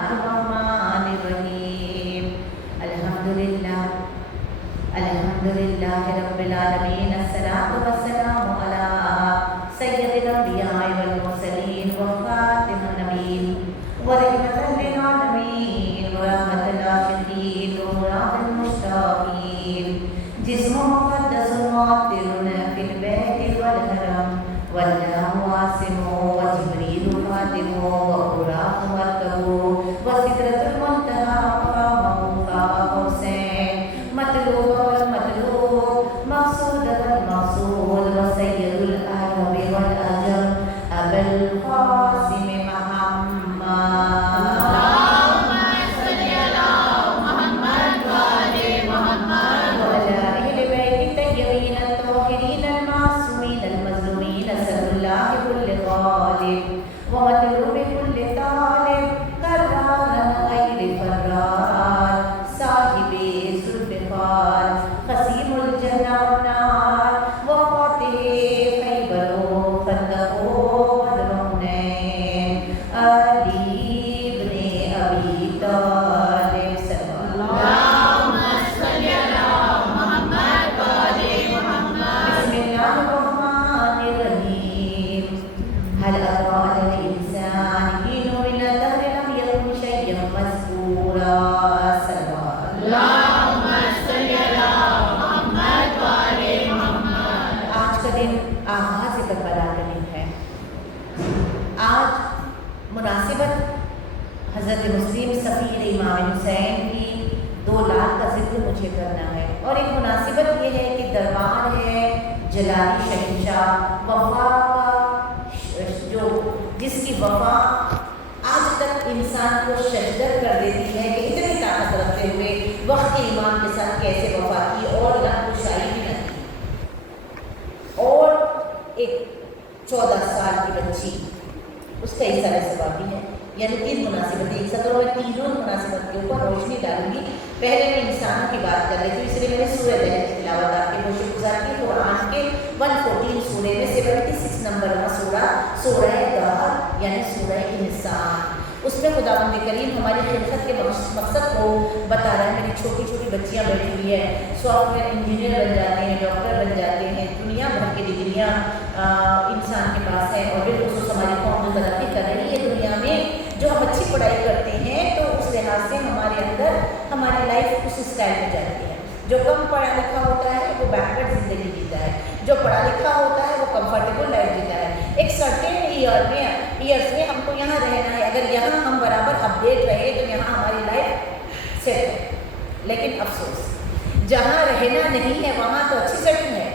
الرحمن الرحیم الحمدللہ رب العالمین الصلاۃ والسلام علی سید الانبیاء والمرسلین وخاتم النبیین ورحمۃ للعالمین ورحمۃ للعاشقین ومراد المشتاقین جسم مقدس معطر فی البیت والحرم واللہ عاصم وجبریل خاتم وبراق مرکب وسدرۃ المنتہی مقامہ قاب قوسین مطلوب والمطلوب مقصود والمقصود وسید العرب والعجم ابو القاسم محمد ومطلوب كل طالب قرار غير فرار صاحب ذوالفقار قسيم الجنة والنار وفاتح خيبر خندق بدر حنين علي بن أبي طالب صلى اللهم صل على محمد وآل محمد بسم الله الرحمن الرحيم هل أتى على الإنسان حين من الدهر لم يكن شيئا مذكورا اللهم صل على محمد وآل محمد آج کا دن آغاز کربلا کا دن ہے۔ آج مناسبت حضرت مسلم سفیر امام حسین کی 2 لاکھ کا ذکر مجھے کرنا ہے، اور ایک مناسبت یہ ہے کہ دربار ہے جلالی شہنشاہ وفا کا، جو جس کی وفا آج تک انسان کو شجر کر دیتی ہے کہ اتنی طاقت رکھتے ہوئے وقت کے امام کے ساتھ کیسے وفا کی اور نقوشائی بھی نہ کی، اور ایک 14 سال کی بچی، اس کا اس طرح سواب بھی ہے۔ یعنی 3 مناسبتیں ایک ساتھ، اور میں تینوں مناسبت کے اوپر روشنی ڈالوں گی۔ پہلے میں انسانوں کی بات کر رہی تھی، اس لیے میں نے سورہ دہر کی تلاوت آپ کے گوشے گزار کی۔ قرآن کے 114 سورے میں 76 نمبر کا سورہ دہر یعنی سورہ انسان، اس میں خداوند کریم ہماری خلقت کے مقصد کو بتا رہا ہے۔ میری چھوٹی چھوٹی بچیاں بیٹھی ہوئی ہیں، سافٹ ویئر انجینئر بن جاتے ہیں، ڈاکٹر بن جاتے ہیں، دنیا بھر کی ڈگریاں انسان کے پاس ہیں، اور بالخصوص ہماری قوم جو ترقی کر رہی ہے دنیا میں، جو ہم اچھی پڑھائی کرتے ہیں تو اس لحاظ سے ہمارے اندر ہماری لائف اس اسٹائل میں جاتی ہے۔ جو کم پڑھا لکھا ہوتا ہے وہ بیکورڈ زندگی جیتا ہے، جو پڑھا لکھا ہوتا ہے وہ کمفرٹیبل لائف جیتا ہے۔ ایک سرٹین ایئرس میں ہم کو یہاں رہنا ہے، اگر یہاں ہم برابر اپڈیٹ رہے تو یہاں ہماری لائف سیٹ ہے۔ لیکن افسوس جہاں رہنا نہیں ہے وہاں تو اچھی سیٹنگ ہے،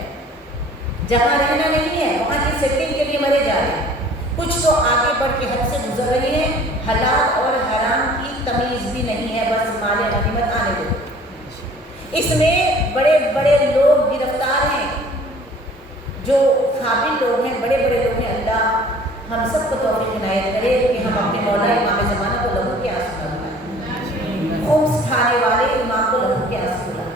جہاں رہنا نہیں ہے وہاں کی سیٹنگ کے لیے مرے جا رہے ہیں۔ کچھ تو آگے بڑھ کے حد سے گزر رہے ہیں، حلال اور حرام کی تمیز بھی نہیں ہے، بس مال غنیمت آنے دو۔ اس میں بڑے بڑے لوگ گرفتار ہیں، جو قابل لوگ ہیں، بڑے بڑے لوگ ہیں۔ اللہ ہم سب کو توفیق عنایت کرے کہ ہم اپنے مولا امام زمانہ کو لہو کے آنسو بلائیں، خبز کھانے والے امام کو لہو کے آنسو بلائیں۔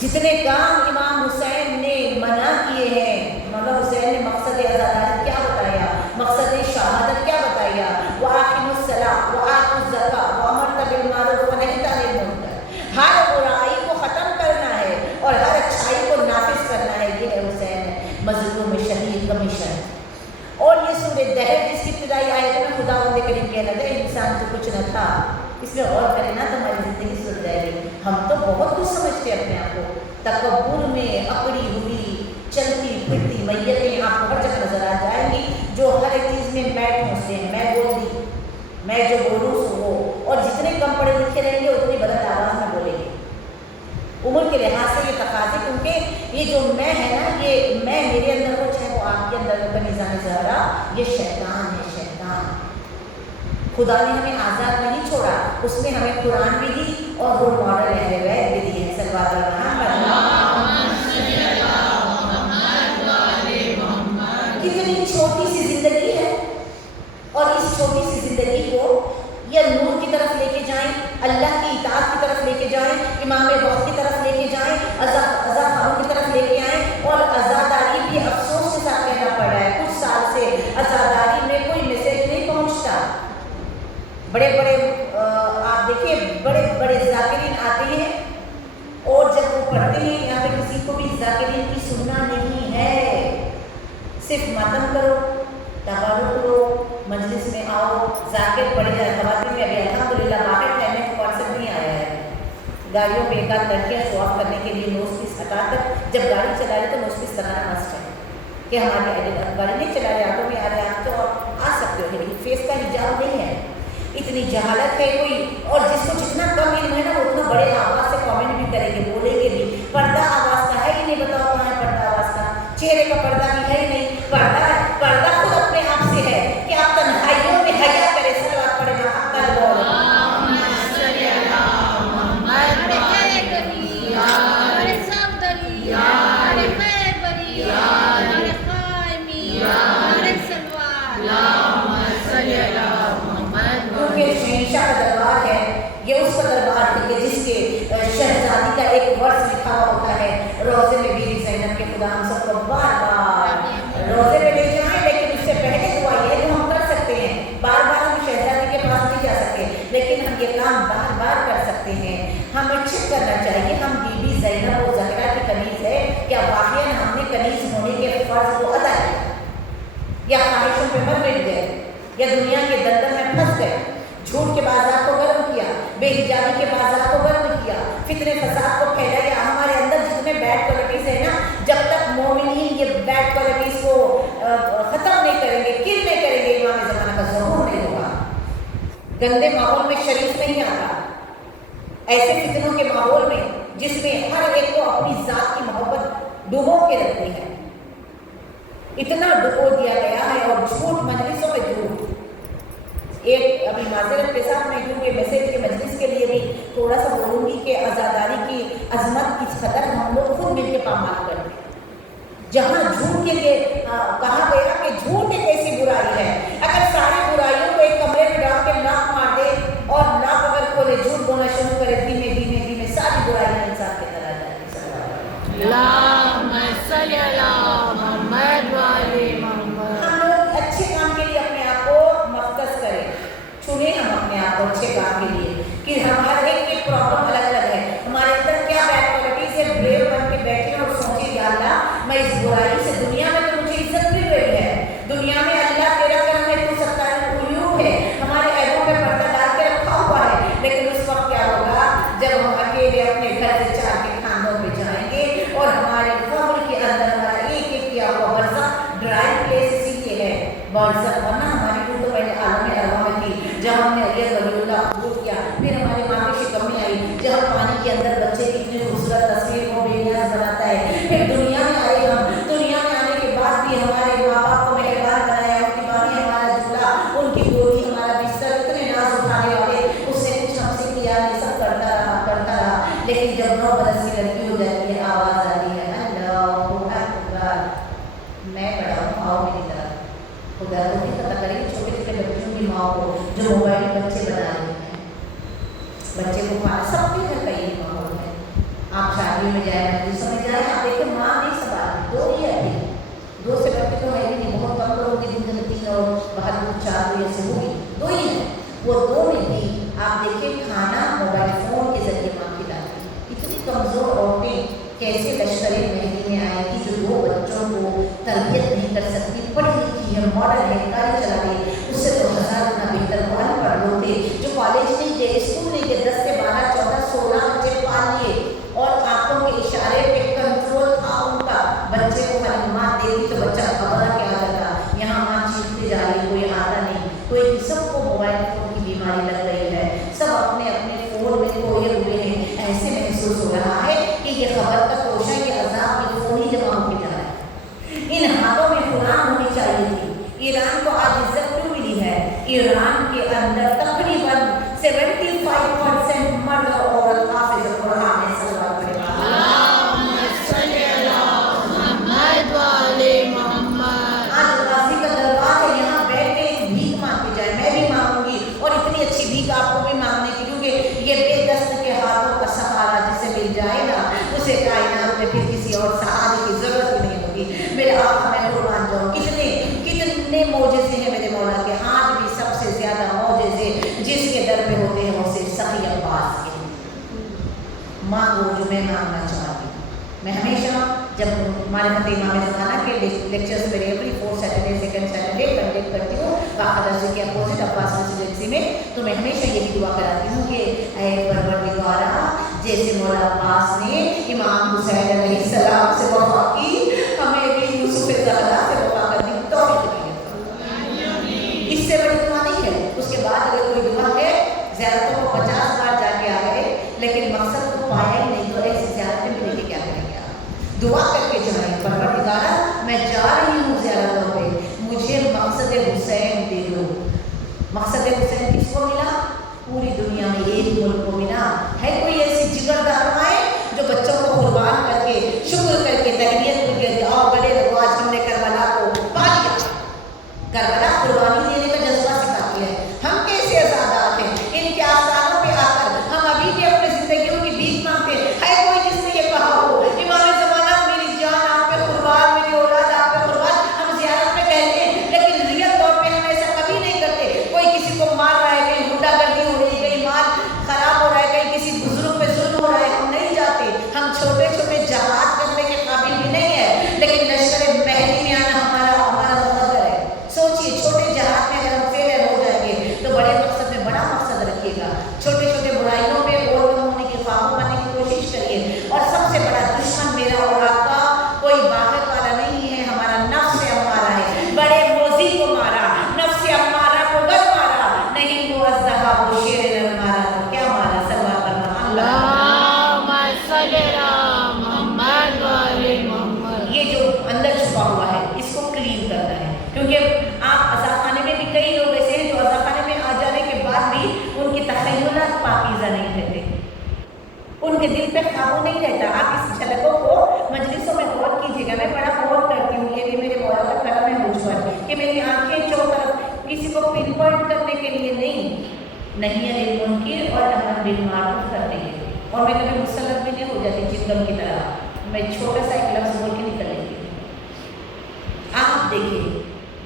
جتنے کام امام حسین نے منع کیے ہیں، مولا حسین نے مقصد عزاداری کیا بتایا، مقصد شہادت کیا بتایا، وَأَقِیمُوا الصَّلَاةَ وَآتُوا الزَّکَاةَ وَأَمَرْتَ بِالْمَعْرُوفِ وَنَهَیْتَ عَنِ الْمُنکَرِ، ہر برائی کو ختم کرنا ہے اور ہر اچھائی کو نافذ کرنا ہے۔ یہ ہے حسین مظلوم شہید کا مشن۔ اور یہ سورہ دہر جس کی ابتدائی آیت میں خداوند کریم کہہ رہا تھا انسان تو کچھ نہ تھا، اس میں غور کریں نا تو ہماری زندگی سن جائے گی۔ ہم تو بہت کچھ سمجھتے ہیں اپنے آپ کو، تکبر میں اکڑی ہوئی چلتی پھرتی میتیں آپ کو ہر جگہ نظر آ جائیں گی، جو ہر ایک چیز میں میں پہنچتے ہیں، میں بول دی، میں جو بولوں سو وہ، اور جتنے کم پڑھے لکھے رہیں گے اتنی بلند آواز میں بولیں گے۔ عمر کے لحاظ سے یہ تقاضے، کیونکہ یہ جو میں ہے نا، یہ میں میرے اندر کچھ ہے وہ آپ کے اندر کا نظام زہرا، یہ شیطان ہے، شیطان۔ خدا نے ہمیں آزاد نہیں چھوڑا، اس نے ہمیں قرآن بھی دی اور رول ماڈل اہل بیت بھی دی ہے۔ صلوات کتنی چھوٹی سی زندگی ہے، اور اس چھوٹی سی زندگی کو یا نور کی طرف لے کے جائیں، اللہ کی اطاعت کی طرف لے کے جائیں، امام وقت کی طرف لے کے جائیں، عزا خانوں کی طرف لے کے آئیں، اور عزاداری بھی افسوس کے ساتھ کہنا پڑ رہا ہے کچھ سال سے عزاداری میں کوئی میسج نہیں پہنچتا، بڑے بڑے آپ دیکھیے بڑے بڑے ذاکرین آتے ہیں اور جب وہ پڑھتے ہیں یہاں پہ کسی کو بھی ذاکرین کی سننا نہیں ہے، صرف ماتم کرو، تبارک کرو، مجلس میں آؤ، ذاکر پڑھ جائے۔ خواتین میں ابھی الحمدللہ باہر ٹھہرنے کا کانسیپٹ نہیں آیا ہے، گاڑیوں پہ ایک آدھ لڑکیاں شو آف کرنے کے لیے نوز پیس ہٹا کر جب گاڑی چلا رہے تو نوز پیس لگانا مسٹ ہے کہ ہمارے گاڑی نہیں چلا رہے، آٹو میں آ رہے آپ تو آ سکتے ہو، لیکن فیس کا حجاب نہیں ہے۔ اتنی جہالت ہے کوئی، اور جس کو جتنا کم علم ہے نا وہ اتنا بڑے آواز سے کامنٹ بھی کریں گے، بولیں گے بھی پردہ آواز کا ہے ہی نہیں، بتاؤ کہاں ہے پردہ آواز کا، چہرے کا پردہ بھی ہے ہی نہیں، پردہ پردہ خود اپنے آپ سے ہے کہ آپ تنہائیوں میں حیا کرے، صلوات پڑھے محمد شہنشاہ کا دربار ہے، یہ اس کا دربار ہے جس کے شہزادی کا ایک ورث لکھا ہوا ہوتا ہے روزے میں بی بی زینب کے، خدا ہم سب کو بار بار روزے میں لے جائیں، لیکن اس سے پہلے دعا یہ جو ہم کر سکتے ہیں، بار بار ہم شہزادی کے پاس نہیں جا سکتے لیکن ہم یہ کام بار بار کر سکتے ہیں۔ ہمیں چیک کرنا چاہیے ہم بی بی زینب و زہرا کی کنیز ہے کیا واقعا ہم نے کنیز ہونے کے فرض کو ادا کیا، یا خواہشوں پہ مر مٹ گئے، یا دنیا کے دلدل میں پھنس گئے، جھوٹ کے بازار کو گرم کیا، بے حجابی کے بازار کو گرم کیا، فتنے فساد کو پھیلایا۔ ہمارے اندر جتنے بیڈ کوالٹیز ہیں نا، جب تک مومنین یہ بیڈ کوالٹیز کو ختم نہیں کریں گے، کل نہیں کریں گے، امام زمانہ کا ظہور نہیں ہوگا۔ گندے ماحول میں شریف نہیں آتا، ایسے فتنوں کے ماحول میں جس میں ہر ایک کو اپنی ذات کی محبت ڈبو کے رکھتی ہے، اتنا ڈبو دیا گیا ہے، اور جھوٹ مجلسوں میں جھوٹ۔ ایک ابھی معذرت کے ساتھ میں کیونکہ میسیج کے مجلس کے لیے بھی تھوڑا سا بولوں گی کہ آزاداری کی عظمت کس قدر ہم لوگ خود مل کے پامال کرتے ہیں۔ جہاں جھوٹ کے لیے کہا گیا کہ جھوٹ ایک ایسی برائی ہے، اگر ساری برائیوں کو ایک کمرے میں ڈال کے لاک مار دے اور لاک اگر کھولے جھوٹ بولنا شروع کرے، دھیمے دھیمے دھیمے ساری برائیاں انسان کے اندر آ جاتی ہیں۔ ہم لوگ اچھے کام کے لیے اپنے آپ کو مختص کریں، چنیں ہم اپنے آپ کو اچھے کام کے لیے کہ ہمارے ایک ایک پرابلم الگ الگ ہے، ہمارے اندر کیا بیڈ کوالٹیز ہے، بریو بن کے بیٹھے اور سوچے یا اللہ میں اس برائی سے، دنیا میں تو مجھے عزت مل رہی ہے، دنیا میں اللہ تیرا کرم ہے، تو ستار العیوب ہے، ہمارے عیبوں پہ پردہ ڈال کے رکھا ہوا ہے، لیکن اس وقت کیا ہوگا جب ہم اکیلے اپنے گھر سے چار کے خاندوں پہ جائیں گے اور ہمارے قبر کے اندر ہمارا ایک ایک کیا ہوا برزخ ڈرائی پلیس اسی لیے ہے برزخ، ورنہ ہماری روح تو پہلے عالم ارواح میں تھی، جب ہم نے علی ولی اللہ قبول کیا، پھر ہمارے ماں کی شکمی آئی، جب پانی کے اندر بچے کی اتنی خوبصورت تصویر کو بے نیاز بناتا ہے، پھر دنیا میں آئے ہم، دنیا میں آنے کے بعد بھی ہمارے ماں باپ کو مہربان بنایا، ان کی بانی ہمارا جھولا، ان کی گودی ہمارا بستر، اتنے ناز اٹھانے والے، اس نے کچھ ہم سے کیا نہیں، سب کرتا رہا، لیکن جب 9 برس کی لڑکی ہو جاتی ہے آواز آتی ہے اللہ اکبر، میں بڑا ہوں آؤ میری طرف، خدا کو بھی پتہ کرے چھوٹے چھوٹے بچوں کی ماں کو جو موبائل بچے بنا رہے ہیں، بچے کو پانا سب کے گھر کا یہ ماحول ہے، آپ شادیوں میں جائیں مجلسوں میں جائیں، آپ دیکھیں ماں نہیں سنبھالتی، 2 ہی ہے، 2 سے بڑھ کے تو ہے ہی نہیں، بہت کم لوگوں کی زندگی 3 اور باہر 4 ایسے ہوگی، 2 ہی ہیں، وہ 2 میں بھی آپ دیکھیں کھانا موبائل فون کے ذریعے ماں کھلاتی ہے، اتنی کمزور عورتیں کیسے لشکر مہندی میں آئے گی جو 2 بچوں کو تربیت نہیں کر سکتی، پڑھی لکھی ہے، ماڈل ہے، گاڑی چلا رہی ہے، اس سے تو 1000 گنا بہتر وہ ان پڑھ لوگ تھے جو کالج نہیں گئے، اسکول نہیں گئے، 10 سے 12 14 16 بچے پال لیے، اور آنکھوں کے اشارے پہ کنٹرول تھا ان کا، بچے کو معلومات دیتی تو بچہ گھبرا کے آ جاتا، یہاں ماں چیختے جا رہی، کوئی آتا نہیں، کوئی سب کو موبائل فون کی بیماری لگ رہی ہے، سب اپنے اپنے فون میں کھوئے ہوئے ہیں، ایسے محسوس ہو رہا ہے کہ یہ خبر کا توشہ، یہ عذاب، یہ فون ہی جمع ہو کے جا رہا ہے۔ ان ہاتھوں میں قرآن ہونی چاہیے تھی، ایران کو آج عزت کیوں ملی ہے؟ ایران کے اندر تقریباً 75% مرد اور عورت حافظ قرآن ہے، صلوات پڑھیں۔ آج غازی کا دربار ہے، یہاں بیٹھ کے بھیک مانگ کے جائے، میں بھی مانگوں گی، اور اتنی اچھی بھیک آپ کو بھی مانگنے کی، کیونکہ یہ بے دست کے ہاتھوں کا سہارا جسے مل جائے گا اسے کائنات میں پھر کسی اور سہارے کی ضرورت ہی نہیں ہوگی۔ میرے آقا میں قربان جاؤں، کتنے معجزے ہیں میرے مولا کے، آج بھی سب سے زیادہ معجزے جس مانگو جو میں مانگنا چاہتی ہوں. میں ہمیشہ جب معرفت امام زمانہ کے لیکچرز میں every 4 Saturday 2nd Saturday conduct کرتی ہوں باقاعدہ کے اپوزٹ عباس ریزیڈنسی میں, تو میں ہمیشہ یہی دعا کراتی ہوں کہ اے پروردگارا جیسے مولا عباس نے امام حسین علیہ السلام سے وفا کی, ہمیں بھی یوسف زہرا سے وفا کرنے کی توفیق دی. اس سے بڑی دعا نہیں ہے. اس کے بعد اگر کوئی دعا ہے, زیارتوں کو 50 بار جا کے آ گئے لیکن مقصد کو پایا ہی نہیں, تو ایسی زیارتیں بھی لے کے کیا کریں گے آپ؟ دعا کر کے جائیں پروردگارا میں جا رہی ہوں زیارتوں پہ, مجھے مقصد حسین دے دو. مقصد حسین کس کو ملا؟ پوری دنیا میں ایک ملک کو ملا. ہے کوئی ایسی جگردار مائیں جو بچوں کو قربان کر کے شکر کر کے تہنیت کو کہتے آؤ بڑے لوگ آج ہم نے کربلا کو پا لیا. کربلا قربانی دینے کا جذبہ سکھاتی ہے. ہم کیسے آزادات ہیں ان کے آستانوں پہ آ کر ہم ابھی بھی اپنی زندگیوں کی بھیک مانگتے ہیں. ہے کوئی جس نے یہ کہا ہو امام زمانہ میری جان آپ پہ قربان, میری اولاد آپ پہ قربان. ہم زیارت میں کہتے ہیں لیکن ریئل طور پہ ہم ایسا کبھی نہیں کرتے. کوئی کسی کو مار رہا ہے, کہیں غنڈہ گردی ہو رہی ہے, کہیں مال خراب ہو رہا ہے, کہیں کسی بزرگ پہ ظلم ہو رہا ہے, ہم نہیں جاتے. ہم چھوٹے چھوٹے جہاد کرنے کے قابل بھی نہیں ہے, لیکن لشکر مہدی میں آنا ہمارا مقدر ہے. سوچئے چھوٹے جہاد میں اگر ہم فیلر ہو جائیں گے تو بڑے مقصد میں بڑا مقصد رکھیے گا. چھوٹے چھوٹے برائیوں پہ اور ہونے کے خوابوں بننے کی کوشش کریے. اور سب سے بڑا دشمن میرا اور آپ کا کوئی باہر والا نہیں ہے, ہمارا نفس امارہ ہے. بڑے موزی کو مارا, نفس امارہ کو گل مارا, نہیں وہ اژدہا وہ شیر نر مارا, تو کیا مارا؟ سلوات کرنا اللہم صلی علی محمد و آل محمد. یہ جو اندر چھپا ہوا ہے اس کو کلین کرنا ہے, کیونکہ آپ عزاخانے میں بھی کئی لوگ ایسے ہیں جو عزاخانے میں آ جانے کے بعد بھی ان کی تخیلات پاکیزہ نہیں رہتے, ان کے دل پہ قابو نہیں رہتا. آپ اس جھلکوں کو مجلسوں میں غور کیجیے گا. میں بڑا غور کرتی ہوں, یہ بھی میرے مولا کا کرم ہے مجھ پر کہ میری آنکھیں چوطرف کسی کو پن پوائنٹ کرنے کے لیے نہیں ہے منکر اور امر بالمعروف کرنے کے لیے. اور میں کبھی مسلط بھی نہیں ہو جاتی چنگم کی طرح, میں چھوٹا سا ایک لفظ بول کے نکل لیتی ہوں. آپ دیکھیں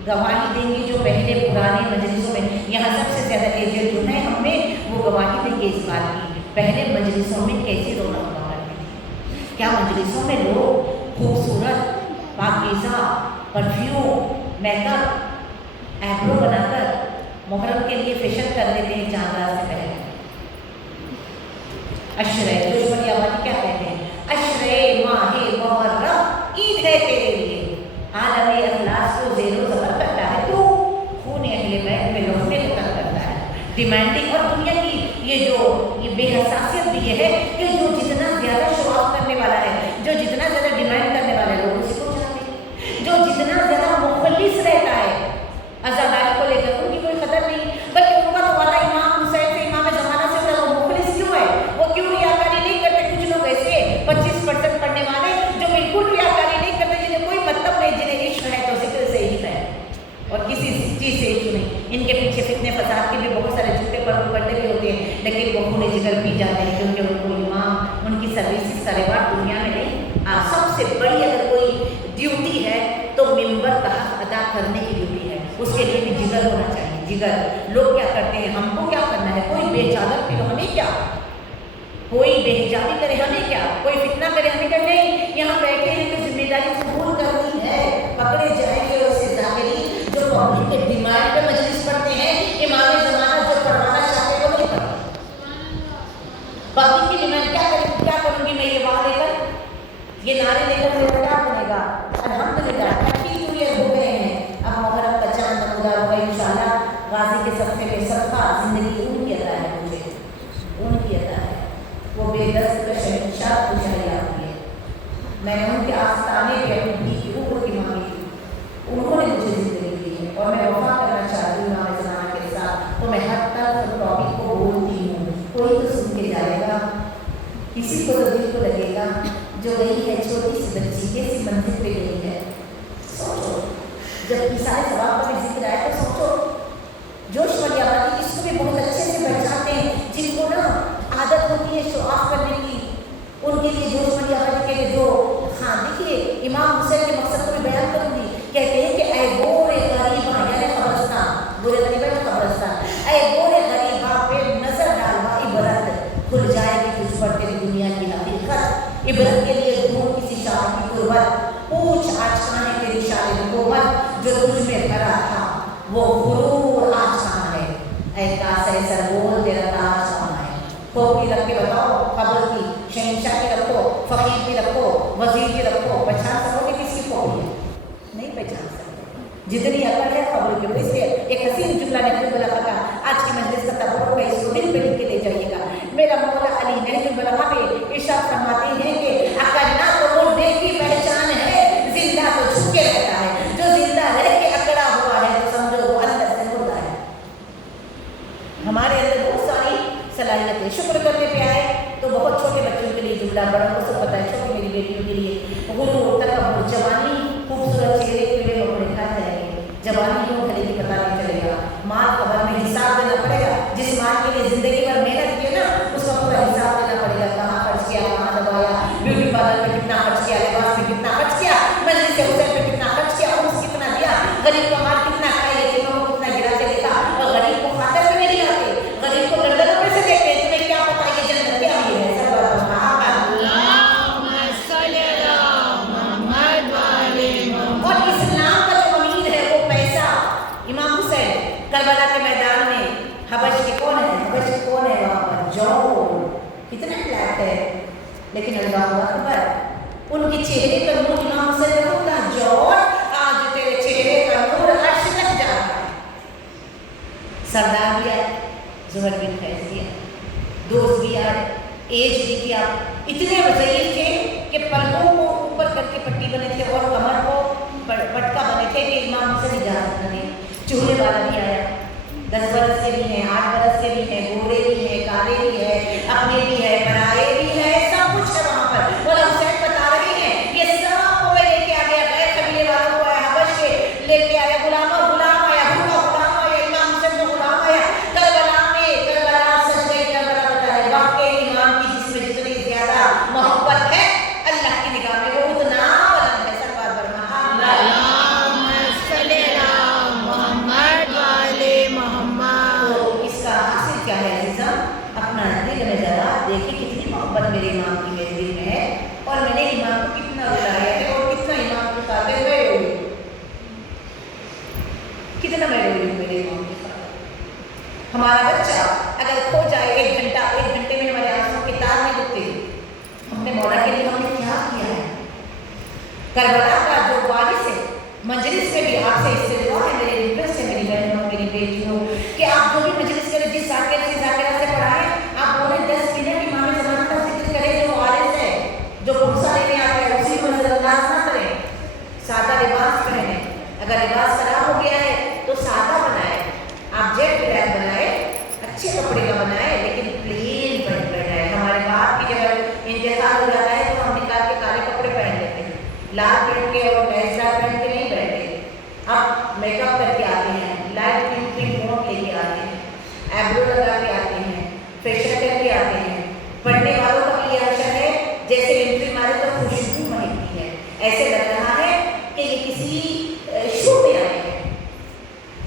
گواہی دیں گے جو پہلے پرانے مجلسوں میں, یہاں سب سے زیادہ ایجنٹ جو ہیں ہم نے, وہ گواہی دیں گے اس بات کی پہلے مجلسوں میں کیسی رونق ہوا کرتی تھی. کیا مجلسوں میں لوگ خوبصورت پاکیزہ پرفیوم میک اپ ایبرو بنا کر محرم کے لیے فیشن کر لیتے ہیں چاند رات سے پہلے. عشرے دشمنی آبادی کیا کہتے ہیں؟ عشرے ماہ محرم عید ہے تیرے لیے, عالم اخلاص کو زیر و زبر کرتا ہے تو خون اہل بیت میں لوٹنے ختم کرتا ہے. ڈیمانڈنگ اور دنیا کی یہ بے حساسیت بھی یہ ہے کہ جو جتنا زیادہ شو آف کرنے والا ہے, جو جتنا زیادہ ڈیمانڈ کرنے والا ہے لوگ اسی کو چاہتے ہیں. جو جتنا زیادہ مخلص رہتا ہے عزاداری کو لے کر ان کی کوئی قدر نہیں, بلکہ ان کا تو وعدہ امام حسین سے امام زمانہ سے ہوتا ہے. وہ مخلص کیوں ہے؟ وہ کیوں ریاکاری نہیں کرتے؟ کچھ لوگ ایسے 25% پڑھنے والے جو بالکل ریاکاری نہیں کرتے, جنہیں کوئی مطلب نہیں, جنہیں عشق ہے تو ذکر سے عشق ہے اور کسی چیز سے عشق نہیں. ان کے پیچھے فتنے فساد کے بھی بہت سارے جھوٹے پردے بھی ہوتے ہیں, لیکن وہ خون جگر پی جاتے ہیں کیونکہ ان کو امام ان کی سروسز کا ریوارڈ دنیا میں نہیں. سب سے بڑی اگر کوئی ڈیوٹی ہے تو ممبر کا حق ادا کرنے کی ڈیوٹی ہے. اس کے لیے بھی جگر ہونا چاہیے. جگر لوگ کیا کرتے ہیں, ہم کو کیا کرنا ہے؟ کوئی بے چادر پھر ہمیں کیا, کوئی بے حجابی کرے ہمیں کیا, کوئی فتنہ کرے ہمیں کیا. نہیں, یہاں بیٹھے ہیں تو ذمہ داری قبول کرنی ہے. پکڑے جائیں گے ویسے ظاہری جو پبلک کے ڈیمانڈ پہ مجلس پڑھتے ہیں, امام زمانہ جو پڑھوانا چاہتے ہیں وہ نہیں پڑھتے. باقی کی ڈیمانڈ کیا کروں گی میں یہ وعدے کر, یہ نعرے لے کر میرا کیا بنے گا؟ الحمدللہ 32 ایئر ہو گئے ہیں. اب محرم کا چاند نمودار ہوگا انشاءاللہ. غازی کے صدقے میں صدقہ زندگی اون کی عطا ہے, مجھے اون کی عطا ہے. وہ بے دست کا شہنشاہ کو شہریہ ہوئی ہے. میں نے ان کے آستانے پہ اپنی کی روح کی مانگی تھی, انہوں نے مجھے زندگی دی ہے اور میں وفا کرنا چاہتی ہوں امام زمانہ کے ساتھ. تو میں ہر طرح ٹاپک کو بولتی ہوں, کوئی تو سن کے جائے گا, کسی کو تو دل کو لگے گا. جو گئی ہے چھوٹی سی بچی کیسی منزل پہ گئی ہے. سوچو, جب سارے ثواب کا بھی ذکر آئے تو سوچو. جوش والی آبادی اس کو بھی بہت اچھے سے پہچانتے ہیں, جن کو نا عادت ہوتی ہے شو آف کرنے کی, ان کے لیے جوش والی آبادی کے لیے جو ہاں دیکھیے امام حسین کے مقصد کو بھی بیان کروں گی. کہتے ہیں کہ اے گورے غریباں, یعنی قبرستان, گورے غریباں یعنی قبرستان, اے گورے غریباں پہ نظر ڈالوا عبرت, کھل جائے گی تجھ پر تیری دنیا کی اے کاسے سربول تیرا تاج کون ہے؟ کھوپڑی رکھ کے بتاؤ، خبر کی شہنشاہ کی رکھو، فقیر کی رکھو، وزیر کی رکھو، پہچان سکو گے کس کی کھوپڑی ہے؟ نہیں پہچان سکتے۔ جتنی عقل ہے خبر کی، اس لیے ایک حسین جملہ نے خود بلا کہا، آج کی مجلس کا تبرک ہے، اس کو دل پہ لکھ کے لے جائیے گا۔ میرا مولا علی نہج البلاغہ پہ ارشاد فرماتے ہیں کہ عقل نہ تو مردے کی پہچان ہے، زندہ تو چھپے رہتا ہے، جو زندہ رہ کے اکڑا ہوا ہے تو سمجھو وہ اندر سے مردہ ہے۔ ہمارے اندر بہت ساری صلاحیتیں، شکر کرنے پہ آئے تو بہت چھوٹے بچوں کے لیے جملہ، بڑوں کو سب پتہ ہے، چھوٹی میری بیٹیوں کے لیے غرور، تکبر، جوانی، خوبصورت چہرے کے لیے لوگ لکھا جائے گے، جوانی کیوں کھلے گی پتہ نہیں چلے گا، مال قبر میں حساب دینا پڑے گا، جس مال کے لیے زندگی بھر محنت کی ہے نا اس کا پورا حساب دینا پڑے گا، کہاں خرچ کیا، کہاں دبایا، بیوٹی پارلر میں کتنا خرچ کیا، لباس میں کتنا خرچ کیا، مجلس حسین میں کتنا خرچ کیا، خرچ کتنا دیا، غریب کا مال کتنا کھائے، یتیموں کو کتنا گراتے دیکھا، اور غریب کو خاطر میں نہیں لاتے، غریب کو گردنوں پہ سے دیکھتے ہیں، تمہیں کیا پتا یہ جنت کیا ہے؟ اور اسلام کا جو امیر ہے وہ پیسہ، امام حسین کربلا کے میدان میں حبش کے کون ہے، حبش کے کون ہے وہاں پر، جو کتنا فلیٹ ہے، لیکن اللہ اکبر ان کے چہرے پر نور، امام حسین کا ہوتا جو آج تیرے چہرے کا نور عرش تک جا رہا ہے۔ سردار بھی آئے، زہر بن فیض بھی آئے، دوست بھی آئے، ایج بھی کیا، اتنے ضعیف تھے کہ پلکوں کو اوپر کر کے پٹی بنے تھے اور کمر کو پٹکا بنے تھے کہ امام حسین اجازت نہ دیں۔ چولہے والا بھی آیا، 10 برس کے بھی ہیں، 8 برس کے بھی ہیں، گورے بھی ہیں، کالے بھی ہیں، اپنے بھی ہیں، پرائے بھی ہیں، سب کچھ ہے وہاں پر۔ مولا حسین بتا رہے ہیں یہ سب کو لے کے آ گیا، غیر قبیلے والوں کو آیا، حبش کے لے کے آیا، غلام آیا، بھوکا غلام آیا، امام حسین کو غلام آیا، کربلا میں کربلا سج گئی، کربلا بتا ہے واقعی امام کی جس میں جتنی زیادہ محبت ہے اللہ کی نگاہ میں وہ اتنا بلند ہے۔ سب بات برما کیا ہے عزیزم، اپنا دل میں ذرا دیکھیں کتنی محبت میرے امام کی میرے دل میں ہے، اور میں نے امام کو کتنا بلایا ہے اور کتنا امام کو کہتے ہوئے روئی، کتنا میں روئی ہوں میرے امام کے ساتھ۔ ہمارا بچہ اگر کھو جائے 1 گھنٹے میں ہمارے آنسوں کے تار نہیں رکتے، ہم نے مولا کے لیے ہم نے کیا کیا ہے۔ کربلا کا جو وارث ہے مجلس میں بھی آپ سے اس سے دعا ہے، میرے ریکویسٹ ہے میری بہنوں میری بیٹیوں کہ آپ جو بھی مجلس کریں، جس ذاکر سے ذاکرہ سے پڑھائیں، آپ بولیں 10 منٹ امام زمانہ کا ذکر کریں، جو وارث ہے، جو پرسہ لینے آتا ہے اسی کو نظر انداز نہ کریں، سادہ لباس پہنیں، اگر لباس خراب ہو گیا ہے تو سادہ بنائیں، آپ جیٹ بلیک بنائیں، اچھے کپڑے کا بنائیں، لیکن پلین پہنائیں۔ ہمارے باپ کی جب انتقال ہو جاتا ہے تو ہم نکال کے کالے کپڑے پہن لیتے ہیں، لال پہن کے اور لیسدار پہن کے نہیں بیٹھتے، اب میک اپ کر کے آتے ہیں، لائٹ پنک مونٹ لے کے آتے ہیں، ایبرو لگا کے آتے ہیں، فیشن کر کے آتے ہیں۔ پڑھنے والوں کا بھی یہ حشر ہے جیسے انٹری مارے تو خوشبو مہکتی ہے، ایسے لگ رہا ہے کہ یہ کسی شو میں آئے ہیں۔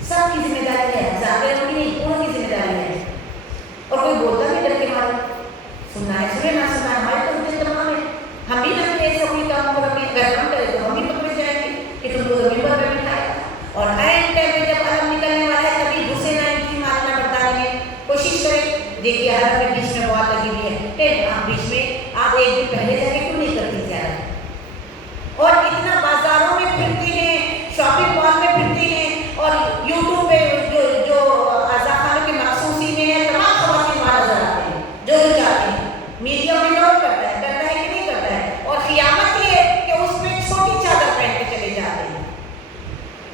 سب کی ذمہ داری ہے، ذاکروں کی نہیں، پوروں کی ذمہ داری ہے، اور کوئی بولتا بھی ڈر کے مارے، سننا ہے سنے نہ سننا ہے ہمارے تو مجھے تمام ہے، ہم بھی لگتے ہیں ایسا کوئی کام کو رکھیں، اگر ہم کریں تو ہم بھی پکڑے جائیں گے کہ تم کو زمین پر بٹھایا، اور اینڈ ٹائم میں جب علم نکلنے والا ہے تبھی غصے نہ انٹری مارنا پڑتا ہے۔ کوشش کریں، دیکھیے ہر اپنے بیچ میں بہت لگی ہوئی ہے کہ آپ بیچ میں آپ ایک دن پہلے جا کے کیوں نہیں کرتی زیادہ، اور اتنا بازاروں میں پھرتی ہیں، شاپنگ مال میں پھرتی ہیں، اور یوٹیوب پہ جو آزاد خانوں کے مخصوصی میں ہے تمام خواتین وہاں نظر آتے ہیں، جو چاہتے ہیں، میڈیا میں نوٹ کرتا ہے کہ نہیں کرتا ہے، اور قیامت یہ ہے کہ اس میں چھوٹی چادر پہن کے چلے جاتے ہیں،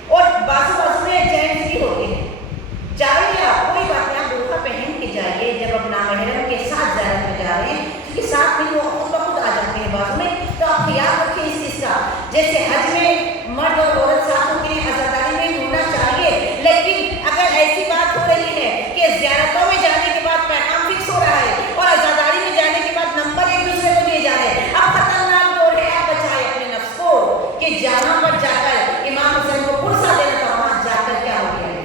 اور بازو میں جینٹس بھی ہوتے ہیں، جائیے آپ کوئی بات نہیں، آپ برقع پہن کے جائیے جب اپنا محرم کے ساتھ زیارت میں جا رہے ہیں، کیونکہ ساتھ میں وہ خود بخود آ جاتے ہیں بازو میں، تو آپ خیال رکھیں اس چیز کا، جیسے حج میں مرد اور عورت ساتھ ہوتے ہیں، آزاداری میں ہونا چاہیے، لیکن اگر ایسی بات ہو رہی ہے کہ زیارتوں میں جانے کے بعد پیغام فکس ہو رہا ہے اور آزاداری میں جانے کے بعد نمبر ایک دوسرے کو دیے جا رہے ہیں، اب خطرناک دور ہے، آپ بچائیں اپنے نفس کو کہ جہاں پر جا کر امام حسین کو پرسہ دینا تھا وہاں جا کر کیا ہو گیا ہے۔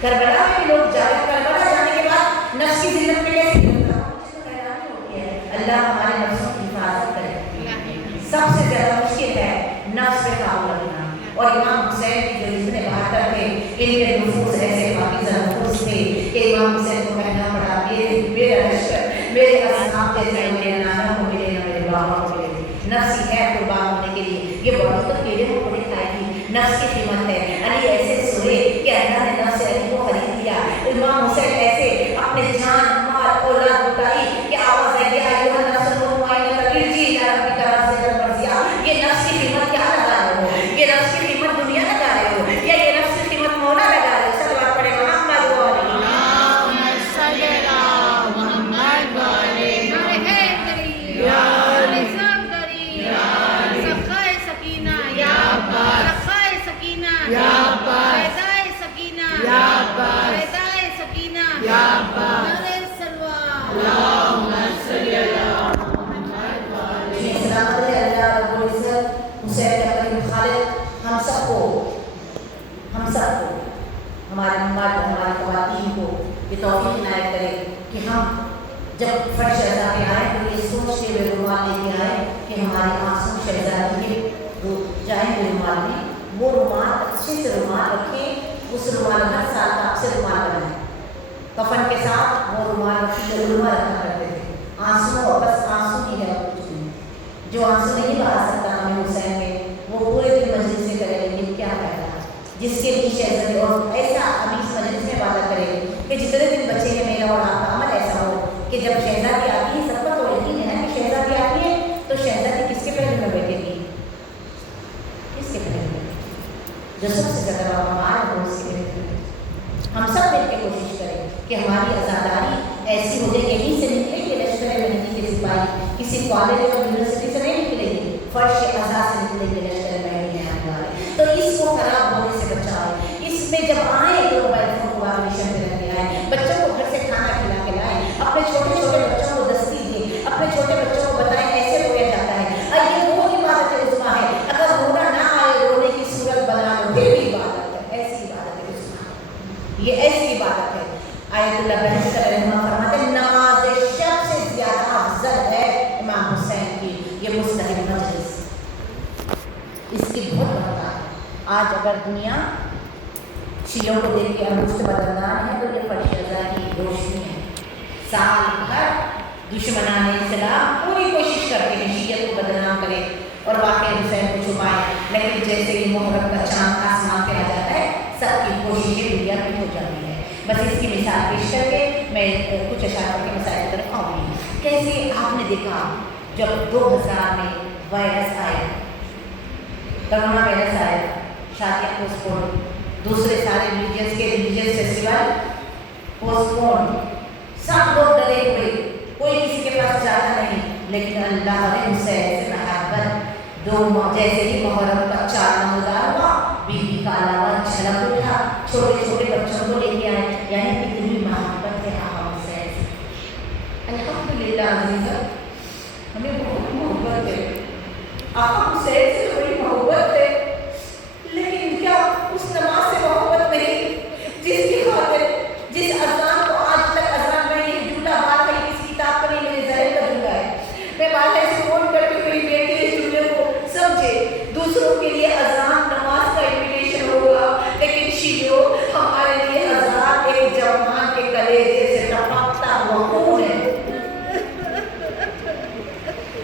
کربلا میں بھی لوگ جا رہے، کربلا جانے کے بعد نفس کی زندگی میں کیسے کرتا حیرانی ہوتی ہے۔ اللہ ہمارے نفسوں کی حفاظت کرے، سب سے زیادہ مشکل ہے نفس پہ قابو رکھنا، اور امام حسین کی جو اتنے بہتر تھے، ان کے نفوس ایسے پاکیزہ نفوس امام حسین کو کہنا پڑا یہ میرا لشکر میرے اصحاب جیسا میرے نانا کو ملے نہ میرے بابا کو ملے. نفس ہے قربان ہونے کے لیے. یہ بہت تو کیڑے کو بڑے کھائے گی. نفس کی قیمت ہے. علی ایسے سوئے کہ اللہ نے نفس علی کو خرید لیا. امام حسین ایسے اپنے جان مال اولاد لٹائی کہ آواز آئی ایھا النفس المطمئنہ ارجعی الی ربک راضیۃ مرضیہ. یہ نفس کی قیمت کیا لگا رہے ہو؟ یہ نفس کی قیمت دنیا لگا رہے ہو یا یہ نفس کی قیمت مولا لگا رہے ہو؟ صلوات پڑھے محمد و علی ہمارے مرد ہماری خواتین کو یہ توفیق عنایت کرے کہ ہم جب فرش شہزادی آئے تو یہ سوچ کے وہ رومال لے کے آئے کہ ہمارے آنسو شہزادی کے جائیں گے رومال میں. وہ رومال اچھے سے رومال رکھیں. اس رومال ہر سال آپ سے رومال بنائیں. کفن کے ساتھ وہ رومال رکھی رومال رکھا کرتے تھے. آنسو بس آنسو ہی ہے اور کچھ نہیں. جو آنسو نہیں بہا سکتا ہمیں حسین میں وہ پورے دن مجلس سے کرے لیکن کیا فائدہ. جس کے لیے شہزادی اور ایسا حدیث مجلس میں وعدہ کرے کہ جتنے دن بچے ہیں میرا اور آپ کا عمل ایسا ہو کہ جب شہزادی آتی ہے سب کا تو یقین ہے کہ شہزادی آتی ہے تو شہزادی کس کے پہلے میں بیٹھے گی؟ کس کے پہلے میں؟ جو سب سے زیادہ باوقار ہو اس کے پہلے میں. ہم سب مل کے کوشش کریں کہ ہماری عزاداری ایسی ہو جائے. یہیں سے نکلے کہ لشکر مہندی کے سپاہی کسی کالج اور یونیورسٹی سے نہیں نکلیں گے. فرش عزا سے نکلیں گے لشکر مہندی آنے والے. تو اس کو خراب ہونے سے بچائیں. اس میں جب آئیں تو موبائل فون کو ویبریشن پہ رکھ کے آئیں. بچوں کو گھر سے کھانا کھلا کے لائیں. اپنے چھوٹے چھوٹے بچوں کو دستی دیں. اپنے چھوٹے بچوں کو بتائیں ایسے رویا جاتا ہے. اور یہ وہ عبادت عظمیٰ ہے. اگر رونا نہ آئے رونے کی صورت بنا لو پھر بھی عبادت ہے. ایسی عبادت ہے عظمیٰ. یہ ایسی عبادت ہے. آیت اللہ بہشت رحمہ فرماتے ہیں نماز شب سے زیادہ افضل ہے امام حسین کی یہ مستحب مجلس. اس کی بہت برکت ہے. آج اگر دنیا شیعوں کو دیکھ کے انگشت بدلدان ہے تو یہ فرش عزا کی روشنی ہے. سال بھر دشمنان اسلام پوری کوشش کرتے ہیں شیعہ کو بدنام کرے اور واقع حسین کو چھپائے. لیکن جیسے ہی محرم کا چاند آسمان پہ آ جاتا ہے سب کی کوششیں دنیا کی ہو جاتی ہے. بس اس کی مثال پیش کر کے میں کچھ اشاروں کے مسائل کی طرف آؤں گی. کیسے آپ نے دیکھا جب 2000 میں وائرس آئے, کرونا وائرس آئے, شادیاں پوسٹ پون, دوسرے سارے ریلیجیس فیسٹیول پوسٹ پون, سب لوگ ڈرے ہوئے, کوئی کسی کے پاس جاتا نہیں. لیکن اللہ نے حسین سے محبت جیسے ہی محرم کا 4 نمودار ہوا بی بی کا علاوہ جھلک اٹھا, چھوٹے چھوٹے بچوں کو لے کے آئے. یعنی کتنی محبت ہے آقا حسین سے. الحمدللہ عزیزہ ہمیں بہت محبت ہے آقا حسین سے, بڑی محبت ہے. لیکن کیا اس نماز سے محبت نہیں جس کی خاطر جس اذان کو آج تک اذان میں یہ جملہ بات ہے کسی کتاب پر نہیں, میرے ذہن کا جملہ ہے. میں بات ایسے فون کر کے میری بیٹی اس جملے کو سمجھے. دوسروں کے لیے اذان نماز کا انویٹیشن ہوگا لیکن شیعوں ہمارے لیے اذان ایک جوان کے کلیجے سے ٹپکتا ہوا خون ہے.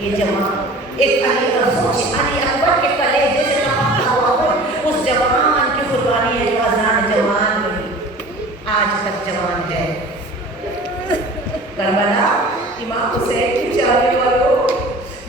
یہ جوان ایک علی اکبر کے کلیجے سے ٹپکتا ہوا خون, اس جوان کی قربانی ہے جو اذان جوان رہی, آج تک جوان ہے. کربلا امام حسین کی چاہنے والوں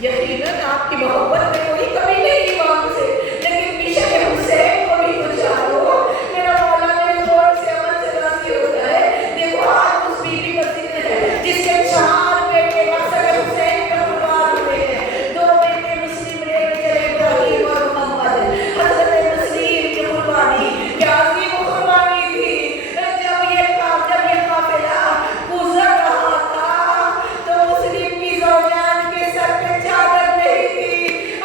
یقیناً آپ کی محبت میں کوئی کمی نہیں امام سے, لیکن مشن حسین کو بھی تو چاہو. میرا مولا میرے دور سے عمل سے راضی ہوتا ہے. دیکھو آج اس بیوی کا ذکر ہے جس کے 4 بیٹے مقصد حسین کا قربان ہوئے ہیں. 2 بیٹے مسلم لے کے چلے ابراہیم اور محمد. حضرت مسلم کی قربانی کیا عظیم قربانی تھی. جب یہ قافلہ گزر رہا تھا تو مسلم کی زوجان کے سر پہ چادر نہیں تھی,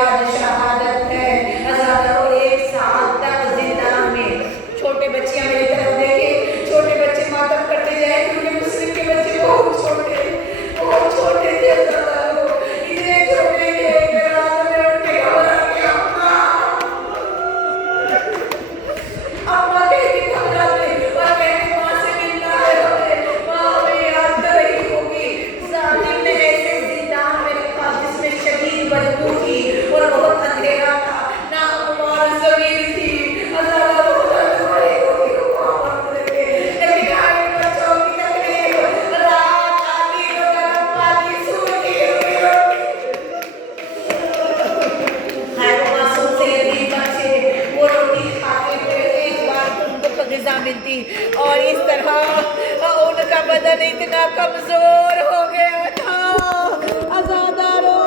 آج شہادت ہے. ہزاروں 1 سال تک زندان میں. چھوٹے بچیاں میری طرف دیکھیں، چھوٹے بچے ماتم کرتے جائیں کیونکہ مسلم کے بچے بہت چھوٹے تھے. ہزاروں اتنے چھوٹے تھے کہ رات میں اٹھ کے گھبرا کے اپنا کہتی گھبراتے اور کہتے ماں سے ملنا ہے ہمیں، ماں ہمیں یاد کر رہی ہوگی. ظالم نے ایسے زندان میں رکھا جس میں شدید بدبو تھی اور بہت اندھیرا تھا، ناہموار زمین تھی. ہزاروں بہت بڑے ہوگی لیکن آئے بچوں کی تکلیف، رات آتی تو گرم پانی سوتی ہوئی ہے. وہ معصوم سے یتیم بچے وہ روٹی کھاتے ہوئے ایک بار ان کو غذا ملتی اور اس طرح ان کا بدن اتنا کمزور ہو گیا تھا. عزادارو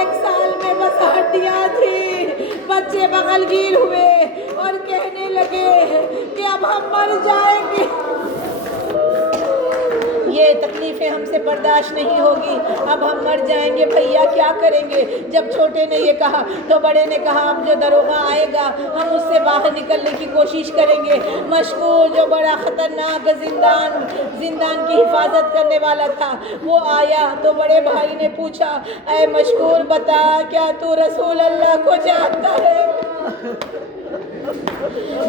1 سال میں بس ہڈیاں تھی. بچے بغل گیر ہوئے اور کہنے لگے کہ اب ہم مر جائیں گے، یہ تکلیفیں ہم سے برداشت نہیں ہوگی، اب ہم مر جائیں گے. بھیا کیا کریں گے؟ جب چھوٹے نے یہ کہا تو بڑے نے کہا اب جو دروغہ آئے گا ہم اس سے باہر نکلنے کی کوشش کریں گے. مشکور جو بڑا خطرناک زندان کی حفاظت کرنے والا تھا وہ آیا تو بڑے بھائی نے پوچھا اے مشکور بتا کیا تو رسول اللہ کو جانتا ہے؟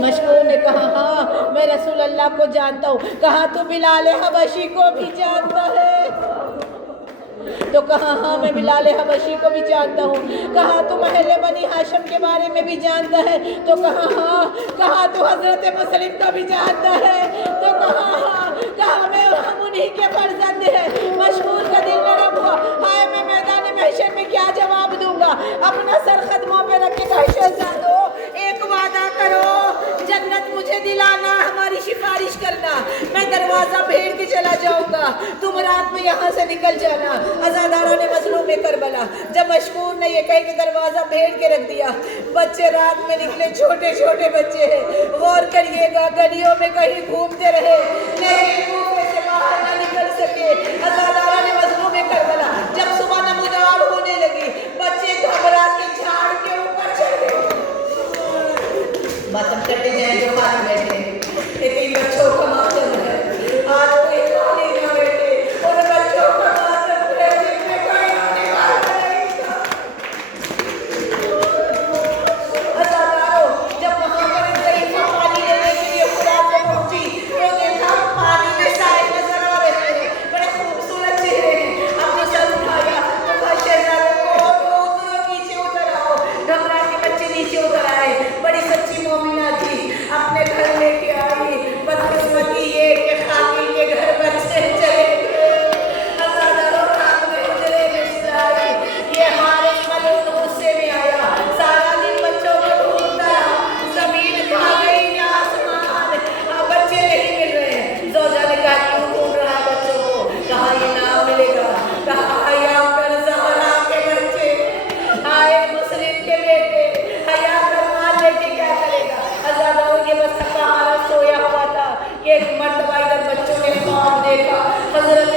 مشکور نے کہا ہاں میں رسول اللہ کو جانتا ہوں. کہا تو بلال حبشی کو بھی جانتا ہے؟ تو کہا ہاں میں بلال حبشی کو بھی جانتا ہوں. کہا تو محل بنی ہاشم کے بارے میں بھی جانتا ہے؟ تو کہا ہاں. کہا تو حضرت مسلم کو بھی جانتا ہے؟ تو کہا ہاں. کہا ہم انہی کے فرزند ہیں. مشکور کا دل نرم ہوا. ہائے میں میدان محشر میں کیا جواب دوں گا؟ اپنا سر قدموں پہ رکھ کے کہا شہزادو ایک وعدہ کرو، جنت مجھے دلانا، ہماری سفارش کرنا، میں دروازہ پھیر کے چلا جاؤں گا، تم رات میں یہاں سے نکل جانا. عزادارہ نے مظلوم کربلا جب مشکور نے یہ کہہ کے دروازہ پھیر کے رکھ دیا، بچے رات میں نکلے، چھوٹے چھوٹے بچے ہیں. غور کریے گا گلیوں میں کہیں گھومتے رہے لیکن کنویں سے باہر نہ نکل سکے. عزادارہ نے مظلوم کربلا جب صبح نمودار ہونے لگی، بچے گھبرا کے جھاڑ کے اوپر چڑھ گئے. ماتم کرتے جائیں جو خالی بیٹھے، لیکن بچوں کا ماتم ہے. آج کوئی خالی نہ بیٹھے اور بچوں کا ماتم ہے جن میں کوئی رونے والا نہیں تھا. عزادارو جب وہاں پر ضعیفہ پانی لینے کے لیے خدا سے پہنچی تو دیکھا پانی میں سائے نظر آ رہے ہیں، بڑے خوبصورت چہرے ہیں. اب جو سر اٹھایا تو کہا شہزادے کو اترو، نیچے اتر آؤ. گھبرا کے بچے نیچے اتر آئے. بڑی سچی مومنہ تھی، اپنے گھر لے کے آئی. بدقسمتی یہ کہ خاکی کے گھر بچے چلے گئے. ہزاروں رات میں حجرے میں سلائی. یہ حارث ملعون غصے میں آیا، سارا دن بچوں کو ڈھونڈتا رہا. زمین کھا گئی نہ آسمان، بچے نہیں مل رہے ہیں. زوجہ نے کہا کیوں ڈھونڈ رہا ہے بچوں کو؟ کہا یہ نہ ملے گا. کہا حیا کر زہرا کے بچے، آئے مسلم کے بیٹے، حیا کر مال لے کے کیا کرے گا؟ عزادارو یہ بس سہارا سویا ہوا تھا کہ ایک مرتبہ ادھر بچوں نے خواب دیکھا. حضرت